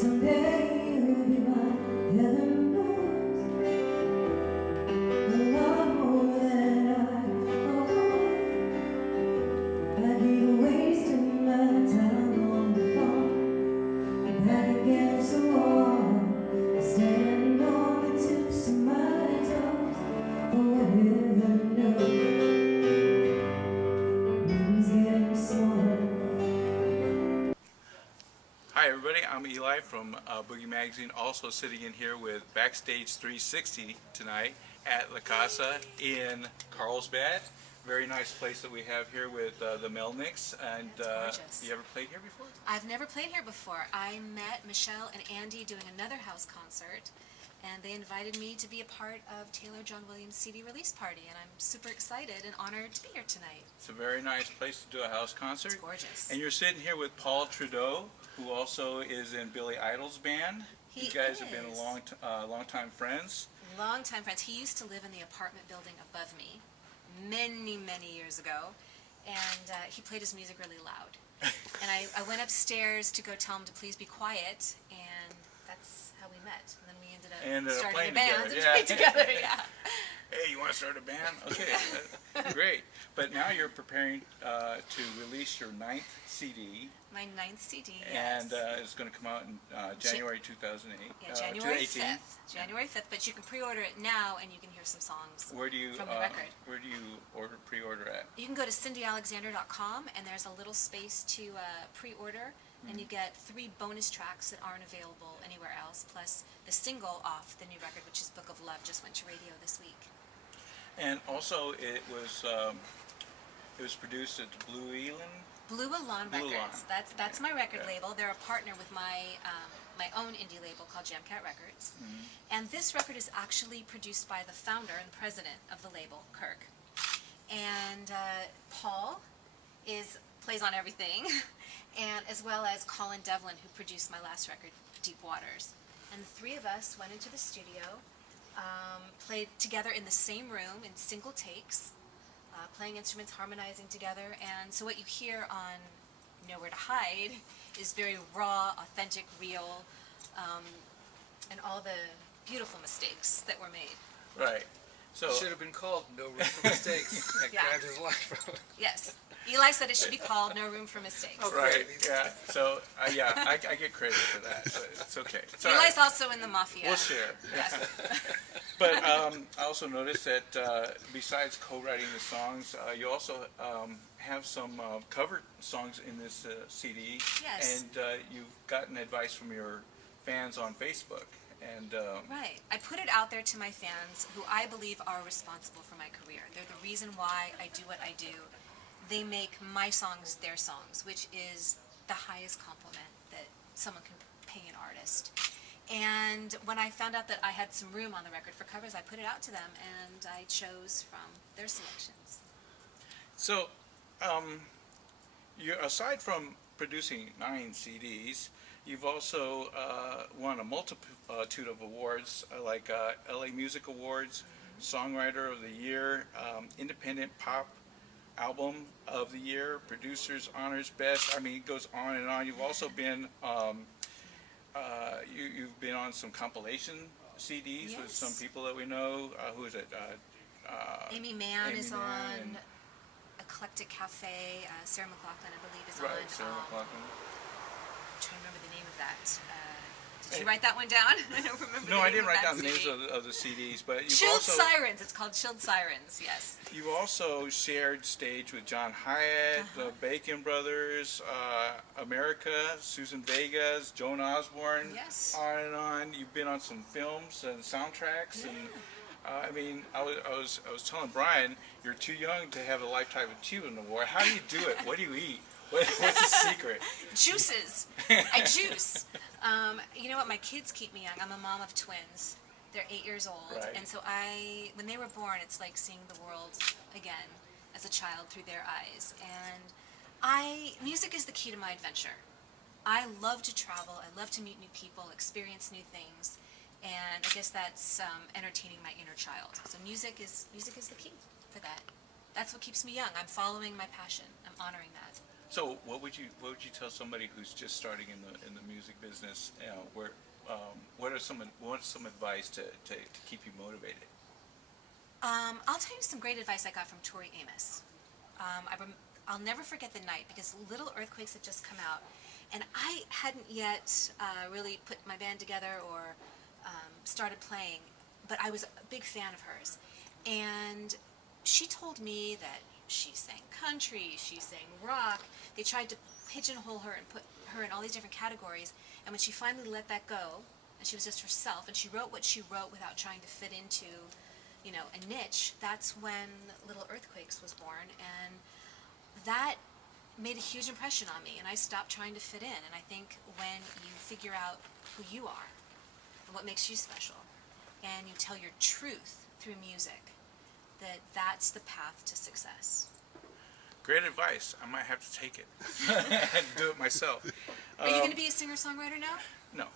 Someday you'll be my heaven knows a lot more than I thought. I keep wasting my time on the phone, back against the wall, standing on the tips of my toes. Oh, heaven knows, room's getting smaller. Hi everybody, I'm Eli from Boogie Magazine, also sitting in here with BackStage360 tonight at La Casa in Carlsbad. Very nice place that we have here with the Melnicks. And gorgeous. you ever played here before? I've never played here before. I met Michelle and Andy doing another house concert, and they invited me to be a part of Taylor John Williams' CD release party, and I'm super excited and honored to be here tonight. It's a very nice place to do a house concert. It's gorgeous. And you're sitting here with Paul Trudeau, who also is in Billy Idol's band. You guys have been a long time friends. Long-time friends. He used to live in the apartment building above me many, many years ago, and he played his music really loud. And I went upstairs to go tell him to please be quiet, and that's how we met. And then we ended up starting a band and playing together. Yeah. Hey, you want to start a band? Okay, great. But now you're preparing to release your 9th CD. My 9th CD, yes. And it's going to come out in January 2008. Yeah, January 5th. January 5th, but you can pre-order it now and you can hear some songs from the record. Where do you pre-order at? You can go to cindyalexander.com, and there's a little space to pre-order, and you get 3 bonus tracks that aren't available anywhere else, plus the single off the new record, which is Book of Love, just went to radio this week. And also it was produced at Blue Elan Records. That's my record label. They're a partner with my my own indie label called Jamcat Records. And this record is actually produced by the founder and president of the label, Kirk. And Paul plays on everything, and as well as Colin Devlin, who produced my last record, Deep Waters. And the 3 of us went into the studio, played together in the same room in single takes, playing instruments, harmonizing together, and so what you hear on Nowhere to Hide is very raw, authentic, real, and all the beautiful mistakes that were made. Right. So should have been called No Room for Mistakes. That grabbed his life from it. Yes. Eli said it should be called No Room for Mistakes. Oh, right, yeah. So, I get credit for that, but it's okay. It's Eli's also in the Mafia. We'll share. Yes. But I also noticed that besides co-writing the songs, you also have some cover songs in this CD. Yes. And you've gotten advice from your fans on Facebook. And right. I put it out there to my fans, who I believe are responsible for my career. They're the reason why I do what I do. They make my songs their songs, which is the highest compliment that someone can pay an artist. And when I found out that I had some room on the record for covers, I put it out to them, and I chose from their selections. So, aside from producing 9 CDs, you've also won a multitude of awards, like LA Music Awards, Songwriter of the Year, Independent Pop Album of the Year, Producers Honors Best. I mean, it goes on and on. You've also been you've been on some compilation CDs with some people that we know. Who is it? Amy Mann is on Eclectic Cafe. Sarah McLachlan, I believe, is on. Right, Sarah McLachlan. I'm trying to remember the name of that. Did you write that one down? I don't remember. No, I didn't write down the names of the CDs, but you've Chilled also Sirens. It's called Chilled Sirens. Yes. You've also shared stage with John Hyatt, the Bacon Brothers, America, Susan Vegas, Joan Osborne. Yes. On and on. You've been on some films and soundtracks, and I mean, I was telling Brian, you're too young to have a Lifetime Achievement Award. How do you do it? What do you eat? What's the secret? Juices. I juice. You know what? My kids keep me young. I'm a mom of twins. They're 8 years old. Right. And so when they were born, it's like seeing the world again as a child through their eyes. And music is the key to my adventure. I love to travel. I love to meet new people, experience new things. And I guess that's entertaining my inner child. So music is the key for that. That's what keeps me young. I'm following my passion. I'm honoring that. So what would you tell somebody who's just starting in the music business? You know, what's some advice to keep you motivated? I'll tell you some great advice I got from Tori Amos. I'll never forget the night because Little Earthquakes had just come out, and I hadn't yet really put my band together or started playing, but I was a big fan of hers. And she told me that she sang country, she sang rock. They tried to pigeonhole her and put her in all these different categories, and when she finally let that go, and she was just herself, and she wrote what she wrote without trying to fit into, you know, a niche, that's when Little Earthquakes was born, and that made a huge impression on me, and I stopped trying to fit in. And I think when you figure out who you are and what makes you special, and you tell your truth through music, that's the path to success. Great advice. I might have to take it and do it myself. Are you going to be a singer-songwriter now? No,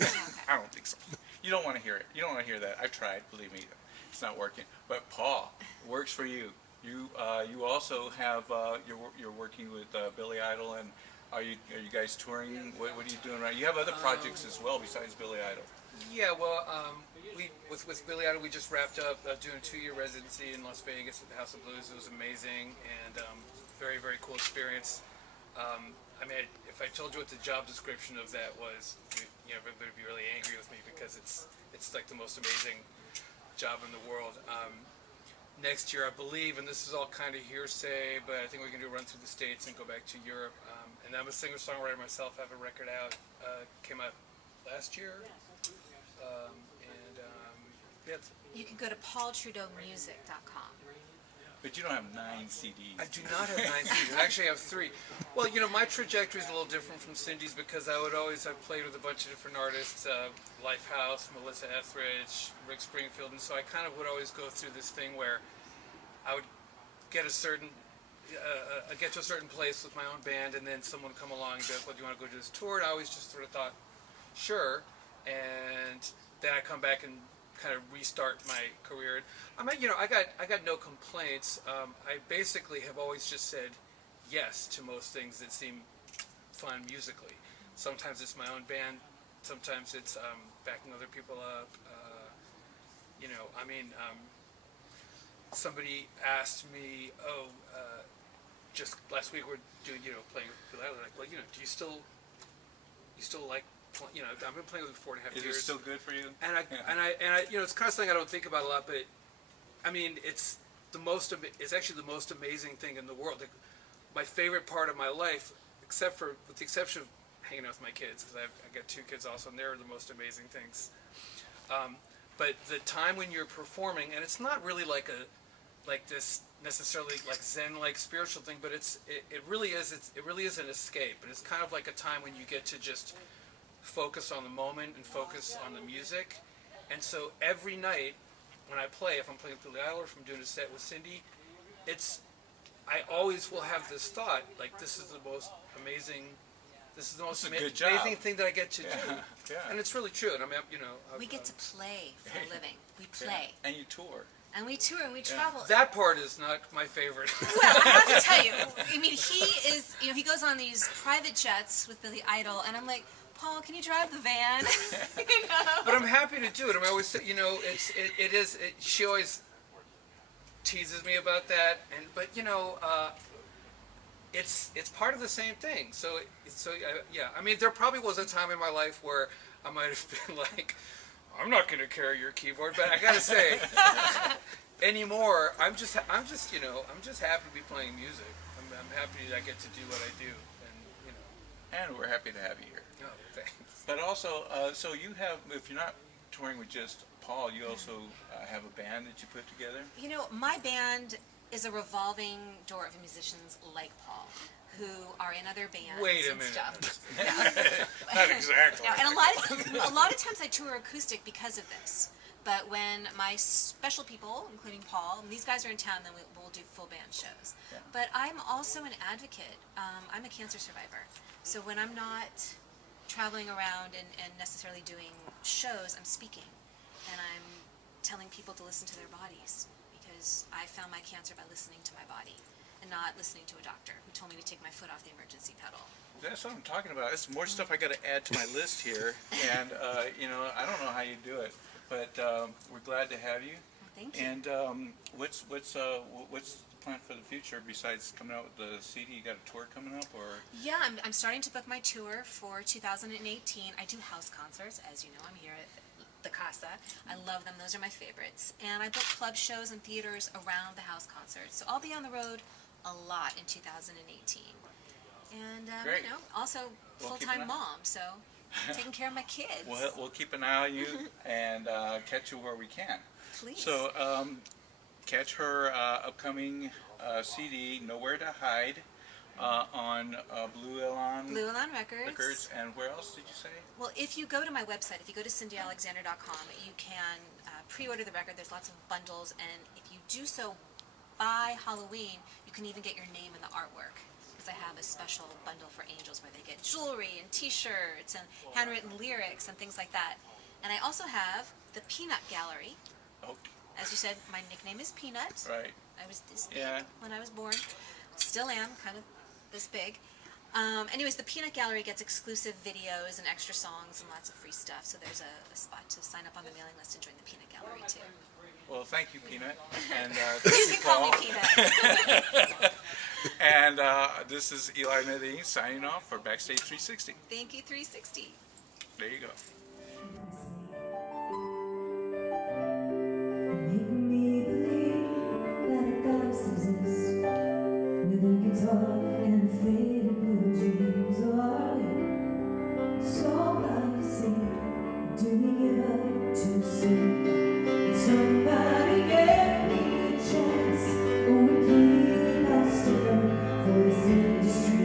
Okay. I don't think so. You don't want to hear it. You don't want to hear that. I've tried. Believe me, it's not working. But Paul, it works for you. You also have you're working with Billy Idol, and are you guys touring? What are you doing right? You have other projects as well besides Billy Idol. Yeah, well, we with Billy Idol, we just wrapped up doing a 2-year residency in Las Vegas at the House of Blues. It was amazing and very, very cool experience. I mean, if I told you what the job description of that was, you know, everybody would be really angry with me because it's like the most amazing job in the world. Next year, I believe, and this is all kind of hearsay, but I think we're going to do a run through the States and go back to Europe. And I'm a singer-songwriter myself. I have a record out, came out last year. Yeah, You can go to paultrudeaumusic.com. But you don't have 9 CDs. I do not have 9 CDs. I actually have 3. Well, you know, my trajectory is a little different from Cindy's because I've played with a bunch of different artists, Lifehouse, Melissa Etheridge, Rick Springfield, and so I kind of would always go through this thing where I would get to a certain place with my own band, and then someone would come along and be like, well, do you want to go do this tour? And I always just sort of thought, sure, and then I come back and kind of restart my career. I mean, you know, I got no complaints. I basically have always just said yes to most things that seem fun musically. Sometimes it's my own band. Sometimes it's backing other people up. You know, I mean, somebody asked me, just last week we're doing, you know, playing with Billy Idol. Like, well, you know, do you still like, you know, I've been playing with it for 4.5 years. Is it still good for you? And I, you know, it's kind of something I don't think about a lot, but I mean, it's actually the most amazing thing in the world. Like, my favorite part of my life, with the exception of hanging out with my kids, because I got 2 kids also, and they're the most amazing things. But the time when you're performing, and it's not really like this necessarily like Zen-like spiritual thing, but it really is an escape. And it's kind of like a time when you get to just focus on the moment and focus on the music. And so every night when I play, if I'm playing with Billy Idol or if I'm doing a set with Cindy, I always will have this thought, like, this is the most amazing amazing thing that I get to do. Yeah. And it's really true. And I mean, you know, We get to play for a living. We play. And you tour. And we tour and we travel. that part is not my favorite. Well, I have to tell you, I mean, he goes on these private jets with Billy Idol, and I'm like, Paul, can you drive the van? You know? But I'm happy to do it. I mean, I always say, you know, she always teases me about that, but you know, it's part of the same thing. So yeah. I mean, there probably was a time in my life where I might have been like, I'm not going to carry your keyboard, but I got to say, anymore, I'm just happy to be playing music. I'm happy that I get to do what I do, and you know. And we're happy to have you here. Oh, thanks. But also, so you have, if you're not touring with just Paul, you also have a band that you put together? You know, my band is a revolving door of musicians like Paul, who are in other bands Wait a and minute. stuff. Not exactly. Yeah, and a lot of times I tour acoustic because of this. But when my special people, including Paul, and these guys are in town, then we'll do full band shows. Yeah. But I'm also an advocate. I'm a cancer survivor. So when I'm not traveling around and necessarily doing shows, I'm speaking. And I'm telling people to listen to their bodies, because I found my cancer by listening to my body. and not listening to a doctor who told me to take my foot off the emergency pedal. That's what I'm talking about. It's more stuff I got to add to my list here, and I don't know how you do it, but we're glad to have you. Well, thank you. And what's the plan for the future besides coming out with the CD? You got a tour coming up, or? Yeah, I'm starting to book my tour for 2018. I do house concerts, as you know. I'm here at the Casa. I love them. Those are my favorites. And I book club shows and theaters around the house concerts. So I'll be on the road a lot in 2018. And Great. also We'll keep full-time an eye- mom, so taking care of my kids. We'll keep an eye on you and catch you where we can. Please. So catch her upcoming CD, Nowhere to Hide, on Blue Elan Blue Elan Records. And where else did you say? Well, if you go to my website, if you go to cindyalexander.com, you can pre-order the record. There's lots of bundles, and if you do so by Halloween, you can even get your name in the artwork. Because I have a special bundle for angels where they get jewelry and t-shirts and handwritten lyrics and things like that. And I also have the Peanut Gallery. Oh, As you said, my nickname is Peanut. right. I was this big Yeah. when I was born. Still am, kind of this big. Anyways, the Peanut Gallery gets exclusive videos and extra songs and lots of free stuff. So there's a spot to sign up on the mailing list and join the Peanut Gallery too. Well, thank you, Peanut. And You this is can call me Paul. Peanut. And this is Eli Medellin signing off for BackStage360. Thank you, 360. There you go. Make me believe that a ghost exists with a guitar and faded blue jeans. Oh, are we so blind to see? Do we give up too soon? Somebody gave me a chance. Oh, we keep lost to learn for this industry.